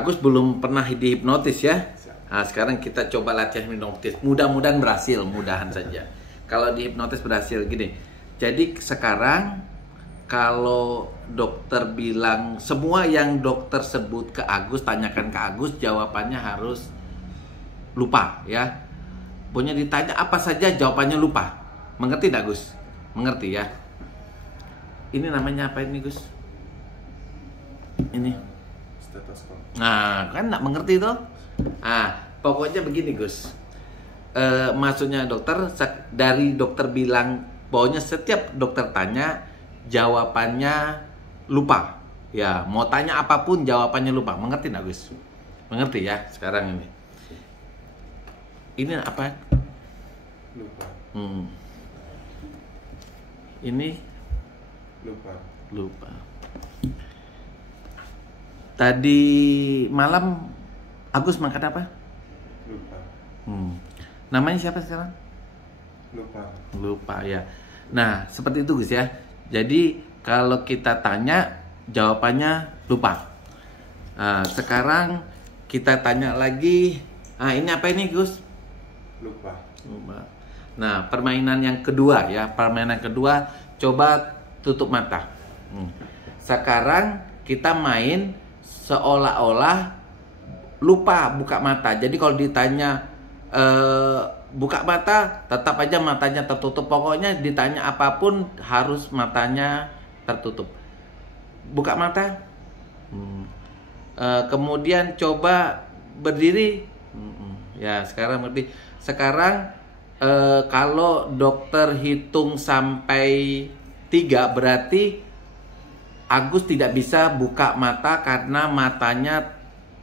Agus belum pernah dihipnotis ya. Nah, sekarang kita coba latihan hipnotis. Mudah-mudahan berhasil, mudahan saja. Kalau dihipnotis berhasil gini. Jadi sekarang kalau dokter bilang semua yang dokter sebut ke Agus, tanyakan ke Agus, jawabannya harus lupa ya. Punya ditanya apa saja jawabannya lupa. Mengerti tidak Gus? Mengerti ya. Ini namanya apa ini Gus? Ini stetoskop. Nah, kan nggak mengerti tuh. Nah, pokoknya begini Gus. Maksudnya dokter, dari dokter bilang, pokoknya setiap dokter tanya, jawabannya lupa. Ya, mau tanya apapun, jawabannya lupa. Mengerti nggak Gus? Mengerti ya, sekarang ini. Ini apa? Lupa. Ini? Lupa. Tadi malam Agus makan apa? Lupa. Namanya siapa sekarang? Lupa ya. Nah, seperti itu Gus ya. Jadi kalau kita tanya jawabannya lupa. Nah, sekarang kita tanya lagi. Ini apa ini Gus? Lupa. Nah, permainan yang kedua ya. Permainan kedua, coba tutup mata. Sekarang kita main seolah-olah lupa buka mata. Jadi kalau ditanya buka mata, tetap aja matanya tertutup. Pokoknya ditanya apapun harus matanya tertutup. Buka mata. Kemudian coba berdiri. Ya, sekarang berdiri. Sekarang kalau dokter hitung sampai 3 berarti Agus tidak bisa buka mata karena matanya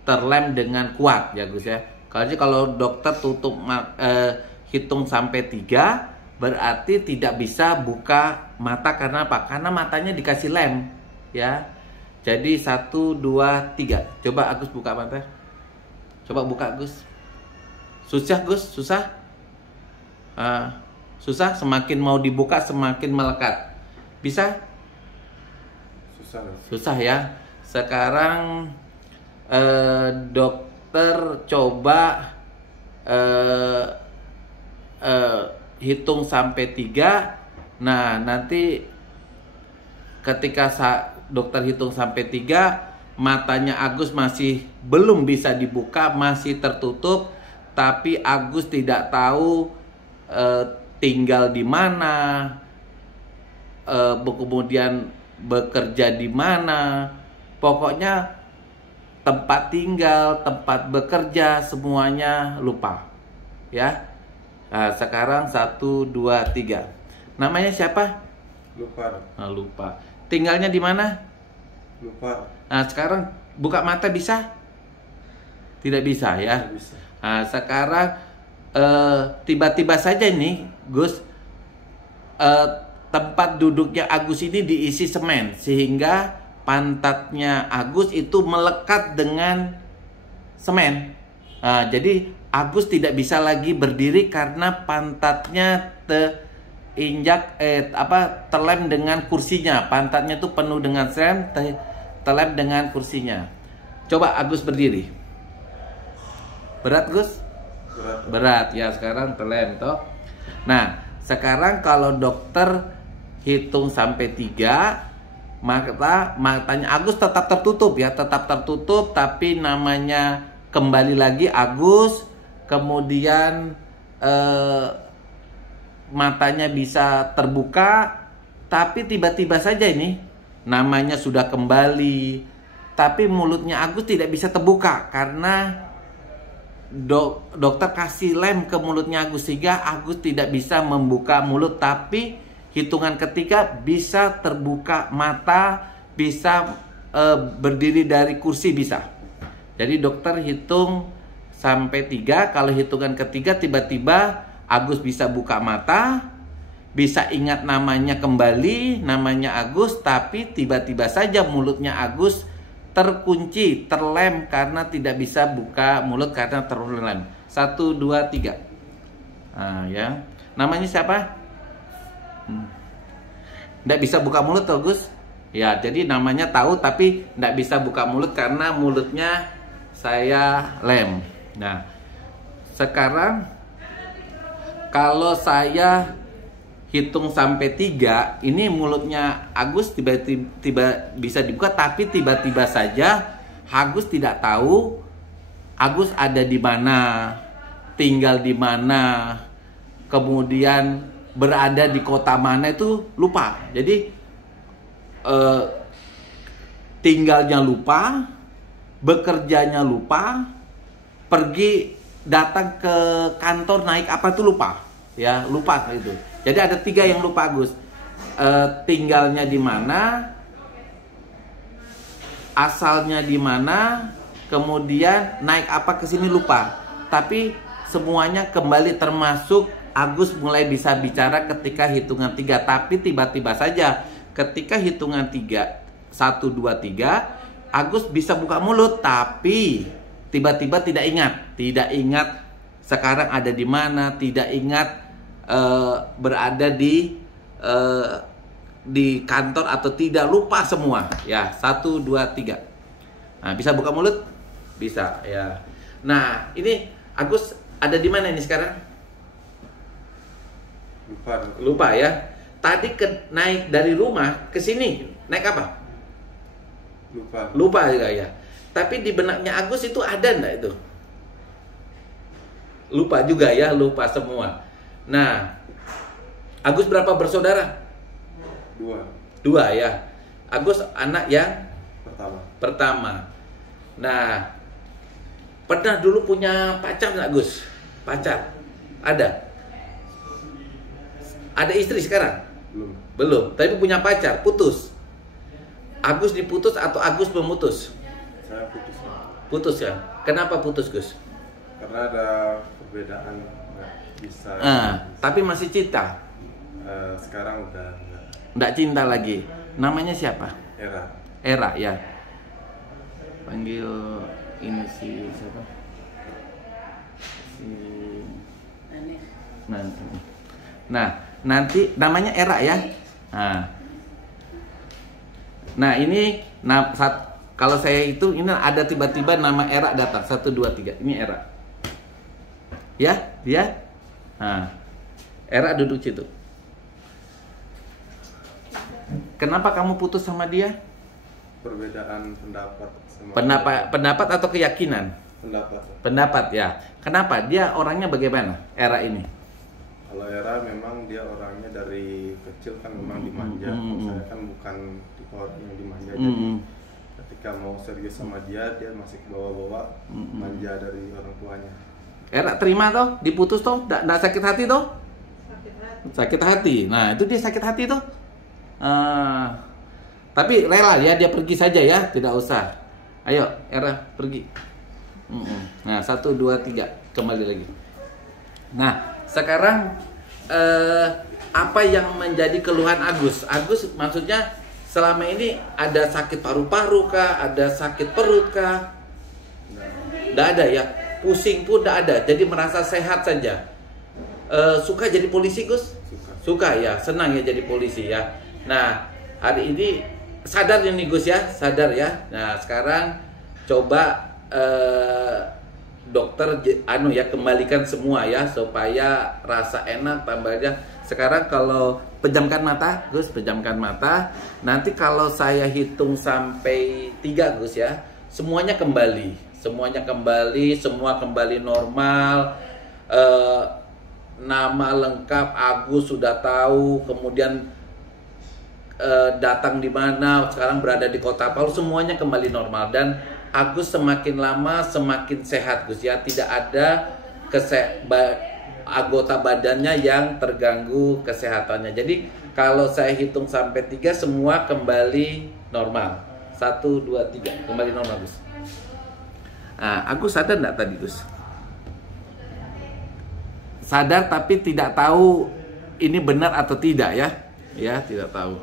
terlem dengan kuat ya Gus ya. Kalau dokter tutup hitung sampai 3 berarti tidak bisa buka mata karena apa? Karena matanya dikasih lem ya. Jadi 1, 2, 3. Coba Agus buka mata. Coba buka Gus. Susah Gus? Susah? Susah? Semakin mau dibuka semakin melekat. Bisa? Susah ya. Sekarang dokter coba hitung sampai 3. Nah, nanti ketika dokter hitung sampai 3, matanya Agus masih belum bisa dibuka, masih tertutup, tapi Agus tidak tahu tinggal di mana, kemudian bekerja di mana, pokoknya tempat tinggal, tempat bekerja, semuanya lupa ya. Nah, sekarang 1, 2, 3. Namanya siapa? Lupa. Tinggalnya di mana? Lupa. Nah, sekarang buka mata bisa? Tidak bisa ya. Tidak bisa. Nah, sekarang tiba-tiba saja nih Gus, tempat duduknya Agus ini diisi semen sehingga pantatnya Agus itu melekat dengan semen. Nah, jadi Agus tidak bisa lagi berdiri karena pantatnya terlem dengan kursinya. Pantatnya itu penuh dengan semen, terlem dengan kursinya. Coba Agus berdiri. Berat Gus? Berat ya, sekarang terlem toh. Nah, sekarang kalau dokter hitung sampai 3, matanya Agus tetap tertutup ya, tetap tertutup, tapi namanya kembali lagi Agus, kemudian matanya bisa terbuka, tapi tiba-tiba saja ini namanya sudah kembali, tapi mulutnya Agus tidak bisa terbuka karena dokter kasih lem ke mulutnya Agus sehingga Agus tidak bisa membuka mulut, tapi hitungan ketiga bisa terbuka mata, bisa berdiri dari kursi bisa. Jadi dokter hitung sampai 3, kalau hitungan ketiga tiba-tiba Agus bisa buka mata, bisa ingat namanya kembali, namanya Agus, tapi tiba-tiba saja mulutnya Agus terkunci, terlem karena tidak bisa buka mulut karena terlem. 1, 2, 3. Nah, ya. Namanya siapa? Nggak bisa buka mulut Gus. Ya, jadi namanya tahu tapi nggak bisa buka mulut karena mulutnya saya lem. Nah, sekarang kalau saya hitung sampai 3, ini mulutnya Agus tiba-tiba bisa dibuka, tapi tiba-tiba saja Agus tidak tahu Agus ada di mana, tinggal di mana, kemudian berada di kota mana itu lupa. Jadi tinggalnya lupa, bekerjanya lupa, pergi datang ke kantor naik apa itu lupa, ya lupa itu. Jadi ada 3 yang lupa Agus. Tinggalnya di mana, asalnya di mana, kemudian naik apa ke sini lupa. Tapi semuanya kembali, termasuk Agus mulai bisa bicara ketika hitungan 3. Tapi tiba-tiba saja ketika hitungan 3, 1, 2, 3, Agus bisa buka mulut, tapi tiba-tiba tidak ingat sekarang ada di mana, tidak ingat berada di kantor atau tidak, lupa semua ya. 1, 2, 3. Nah, bisa buka mulut? Bisa ya. Nah, ini Agus ada di mana ini sekarang? Lupa ya. Tadi naik dari rumah ke sini naik apa? Lupa juga ya. Tapi di benaknya Agus itu ada enggak itu? Lupa juga ya, lupa semua. Nah, Agus berapa bersaudara? 2 ya. Agus anak yang pertama. Nah, pernah dulu punya pacar nggak Agus? Pacar? Ada? Ada istri sekarang? Belum. Tapi punya pacar, putus. Agus diputus atau Agus memutus? Saya putus. Putus ya? Kenapa putus, Gus? Karena ada perbedaan, nggak bisa. Tapi masih cinta? Sekarang udah nggak cinta lagi. Namanya siapa? Era ya. Panggil ini si siapa? Nah, nanti namanya Era ya. Nah ini kalau saya itu ini ada tiba-tiba nama Era datang 1, 2, 3. Ini Era. Ya, dia. Nah, Era duduk situ. Kenapa kamu putus sama dia? Perbedaan pendapat. Pendapat atau keyakinan? Pendapat ya. Kenapa? Dia orangnya bagaimana? Era ini. Kalau Era memang dia orangnya dari kecil kan memang dimanja. Saya kan bukan tipe orang yang dimanja. Jadi ketika mau serius sama dia masih bawa-bawa manja dari orang tuanya. Era terima toh, diputus toh, nggak sakit hati toh? Sakit hati. Nah itu dia sakit hati toh. Tapi rela ya, dia pergi saja ya, tidak usah. Ayo Era pergi. Nah 1, 2, 3 kembali lagi. Nah sekarang apa yang menjadi keluhan Agus? Agus maksudnya selama ini ada sakit paru-paru kah? Ada sakit perut kah? Nggak ada ya. Pusing pun nggak ada. Jadi merasa sehat saja. Suka jadi polisi Gus? Suka ya, senang ya jadi polisi ya. Nah hari ini sadar nih Gus ya, sadar ya. Nah sekarang coba dokter kembalikan semua ya supaya rasa enak tambahnya. Sekarang kalau pejamkan mata Gus, pejamkan mata. Nanti kalau saya hitung sampai 3 Gus ya, semuanya kembali, semua kembali normal. Nama lengkap Agus sudah tahu, kemudian datang di mana, sekarang berada di Kota Palu, semuanya kembali normal. Dan Agus semakin lama semakin sehat Gus ya, tidak ada anggota badannya yang terganggu kesehatannya. Jadi kalau saya hitung sampai 3 semua kembali normal. 1, 2, 3 kembali normal Gus. Nah, Agus sadar enggak tadi Gus? Sadar tapi tidak tahu ini benar atau tidak ya? Ya tidak tahu.